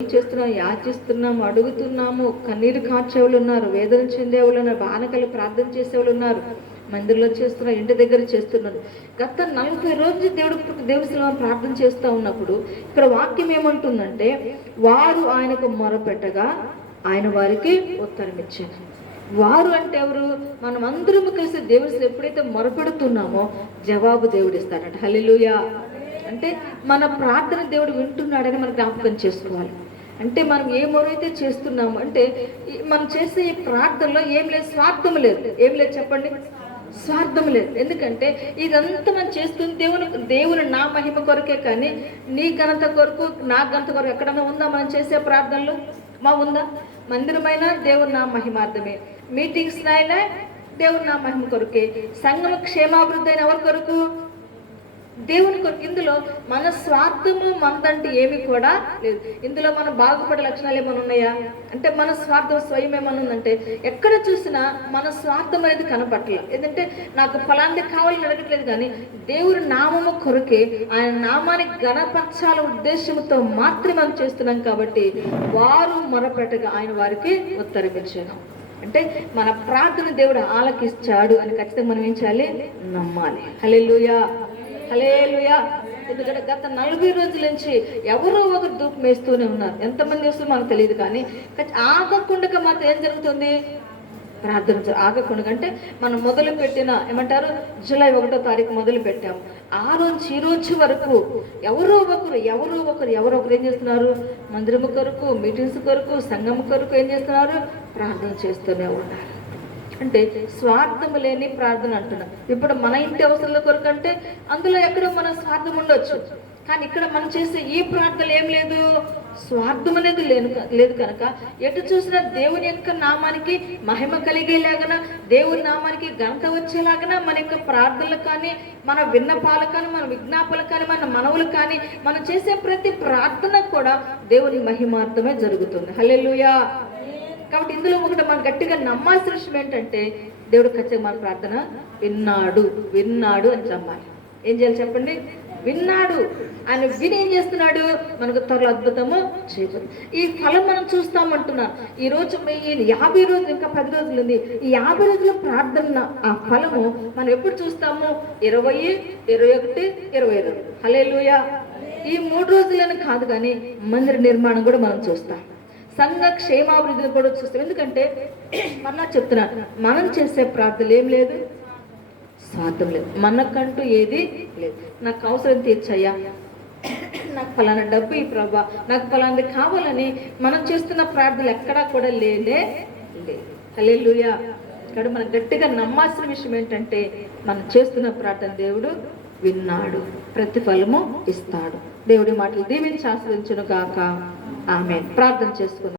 చేస్తున్నాం, యాచిస్తున్నాము, అడుగుతున్నాము. కన్నీరు కార్చేవాళ్ళు ఉన్నారు, వేదన చెందేవాళ్ళు ఉన్నారు, బానకలు ప్రార్థన చేసేవాళ్ళు ఉన్నారు, మందిరంలో చేస్తున్నారు, ఇంటి దగ్గర చేస్తున్నారు. గత 40 రోజులు దేవుడు ప్రార్థన చేస్తూ ఉన్నప్పుడు ఇక్కడ వాక్యం ఏమంటుందంటే, వారు ఆయనకు మొరపెట్టగా ఆయన వారికి ఉత్తరం ఇచ్చారు. వారు అంటే ఎవరు? మనం అందరము కలిసి దేవుడు ఎప్పుడైతే మొరపెడుతున్నామో జవాబు దేవుడు ఇస్తాడట. హల్లెలూయా. అంటే మన ప్రార్థన దేవుడు వింటున్నాడని మనం జ్ఞాపకం చేసుకోవాలి. అంటే మనం ఏ మొరైతే చేస్తున్నాము అంటే మనం చేసే ఈ ప్రార్థనలో ఏం లేదు, స్వార్థం లేదు. ఏం లేదు చెప్పండి, స్వార్థం లేదు. ఎందుకంటే ఇదంతా మనం చేస్తుంది దేవుని నా మహిమ కొరకే, కానీ నీ ఘనత కొరకు, నా ఘనత కొరకు ఎక్కడన్నా ఉందా మనం చేసే ప్రార్థనలో? ఉందా? మందిరమైన దేవుని నా మహిమార్థమే, మీటింగ్స్ అయినా దేవుని నా మహిమ కొరకే, సంఘం క్షేమాభివృద్ధి అయిన ఎవరి కొరకు? దేవుని కొరకు. ఇందులో మన స్వార్థము మనదంటే ఏమి కూడా లేదు. ఇందులో మనం బాగుపడే లక్షణాలు ఏమైనా ఉన్నాయా అంటే మన స్వార్థం స్వయం ఏమైనా ఉందంటే ఎక్కడ చూసినా మన స్వార్థం అనేది కనపట్ల. ఏంటంటే నాకు ఫలాన్ని కావాలని అడగట్లేదు, కానీ దేవుని నామము కొరకే, ఆయన నామాన్ని ఘనపరచాల ఉద్దేశంతో మాత్రమే మనం చేస్తున్నాం. కాబట్టి వారు మొరపెట్టగా ఆయన వారికి ఉత్తరం ఇచ్చాను. అంటే మన ప్రార్థన దేవుడు ఆలకిస్తాడు అని ఖచ్చితంగా మనం ఏం చేయాలి? నమ్మాలి. హల్లెలూయా, హల్లెలూయా. ఎందుకంటే గత 40 రోజుల నుంచి ఎవరో ఒకరు ధూపం వేస్తూనే ఉన్నారు. ఎంతమంది వేస్తున్నారు మనకు తెలియదు, కానీ ఆగకుండా మాత్రం ఏం జరుగుతుంది? ప్రార్థన ఆగకుండా. అంటే మనం మొదలు పెట్టిన ఏమంటారు, జూలై 1వ తారీఖు మొదలు పెట్టాము. ఆ రోజు ఈ రోజు వరకు ఎవరో ఒకరు ఏం చేస్తున్నారు? మందిరము కొరకు, మీటింగ్స్ కొరకు, సంఘం కొరకు ఏం చేస్తున్నారు? ప్రార్థన చేస్తూనే ఉన్నారు. అంటే స్వార్థము లేని ప్రార్థన అంటున్నాం. ఇప్పుడు మన ఇంటి అవసరాల కొరకు అంటే అందులో ఎక్కడో మన స్వార్థం ఉండొచ్చు, కానీ ఇక్కడ మనం చేసే ఈ ప్రార్థనలు ఏం లేదు, స్వార్థం అనేది లేదు కనుక ఎటు చూసినా దేవుని యొక్క నామానికి మహిమ కలిగేలాగన, దేవుని నామానికి ఘనత వచ్చేలాగన మన యొక్క ప్రార్థనలు కానీ, మన విన్నపాలు కానీ, మన విజ్ఞాపనలు కానీ, మన మనవులు కానీ, మనం చేసే ప్రతి ప్రార్థన కూడా దేవుని మహిమార్థమే జరుగుతుంది. హల్లెలూయా. కాబట్టి ఇందులో ఒకటి మనం గట్టిగా నమ్మాల్సిన విషయం ఏంటంటే, దేవుడు ఖచ్చితంగా మన ప్రార్థన విన్నాడు అని నమ్మాలి. ఏం చేయాలి చెప్పండి? విన్నాడు. ఆయన విని ఏం చేస్తున్నాడు? మనకు త్వరలో అద్భుతము చేయబోతుంది. ఈ ఫలం మనం చూస్తామంటున్నాం. ఈ రోజు ఈ 50 రోజులు, ఇంకా 10 రోజులు ఉంది. ఈ 50 రోజుల ప్రార్థన ఆ ఫలము మనం ఎప్పుడు చూస్తాము? 20, 21, 22. హల్లెలూయా. ఈ 3 రోజులని కాదు, కానీ మందిర నిర్మాణం కూడా మనం చూస్తాం, సంఘ క్షేమాభివృద్ధిని కూడా చూస్తాం. ఎందుకంటే మళ్ళా చెప్తున్నాను, మనం చేసే ప్రార్థనలు ఏం లేదు, స్వార్థం లేదు, మనకంటూ ఏది లేదు. నాకు అవసరం తీర్చయ్యా, నాకు ఫలానా డబ్బు ఈ ప్రభా, నాకు ఫలాంది కావాలని మనం చేస్తున్న ప్రార్థనలు ఎక్కడా కూడా లేదే లేదు. హల్లెలూయా. ఇక్కడ మనం గట్టిగా నమ్మాల్సిన విషయం ఏంటంటే, మనం చేస్తున్న ప్రార్థన దేవుడు విన్నాడు, ప్రతిఫలము ఇస్తాడు. దేవుడి మాటలు దీవించి ఆశీర్వదించును గాక. ఆమేన్. ప్రార్థన చేసుకుందాం.